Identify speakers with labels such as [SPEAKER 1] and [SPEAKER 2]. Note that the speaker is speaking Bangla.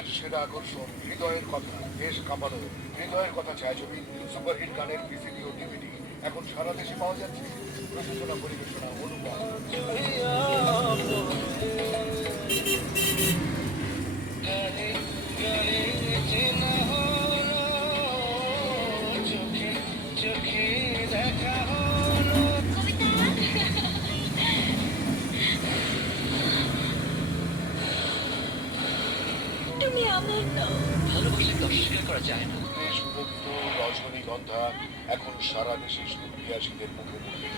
[SPEAKER 1] সময়ের সেরা আকর্ষণ, হৃদয়ের কথা, দেশ কাঁপানো। হৃদয়ের কথা ছায়াছবি, সুপারহিট গানের ভিসিডি ও ডিভিডি এখন সারা দেশে পাওয়া যাচ্ছে। প্রযোজনা পরিবেশনা অনুপম
[SPEAKER 2] তুমি আমার নাও।
[SPEAKER 3] ভালোবাসলে তো অস্বীকার করা যায় না।
[SPEAKER 1] দেশদত্ত রজনীগন্ধা এখন সারা দেশে সুপ্রিয়াসীদের মুখে মুখে।